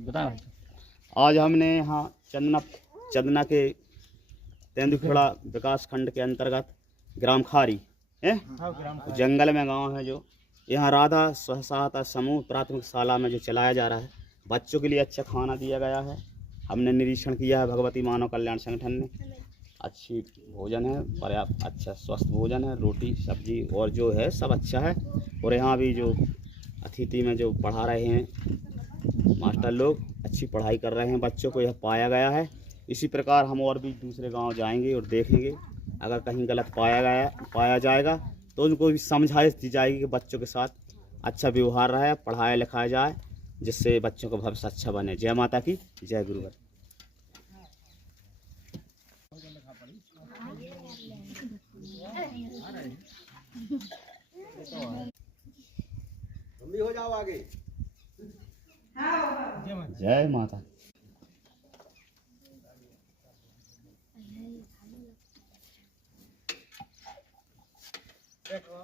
बताओ। आज हमने यहाँ चंदना के तेंदुखेड़ा विकास खंड के अंतर्गत ग्राम खारी है जंगल में गांव है जो यहाँ राधा स्व सहायता समूह प्राथमिक शाला में जो चलाया जा रहा है। बच्चों के लिए अच्छा खाना दिया गया है। हमने निरीक्षण किया है भगवती मानव कल्याण संगठन ने। अच्छी भोजन है, पर्याप्त अच्छा स्वस्थ भोजन है, रोटी सब्जी और जो है सब अच्छा है। और यहाँ भी जो अतिथि में जो पढ़ा रहे हैं मास्टर लोग अच्छी पढ़ाई कर रहे हैं, बच्चों को यह पाया गया है। इसी प्रकार हम और भी दूसरे गांव जाएंगे और देखेंगे, अगर कहीं गलत पाया जाएगा तो उनको भी समझाइश दी जाएगी कि बच्चों के साथ अच्छा व्यवहार रहे, पढ़ाया लिखाया जाए, जिससे बच्चों का भविष्य अच्छा बने। जय माता की जय गुरुवर। हो जाओ आगे। जय माता। देखो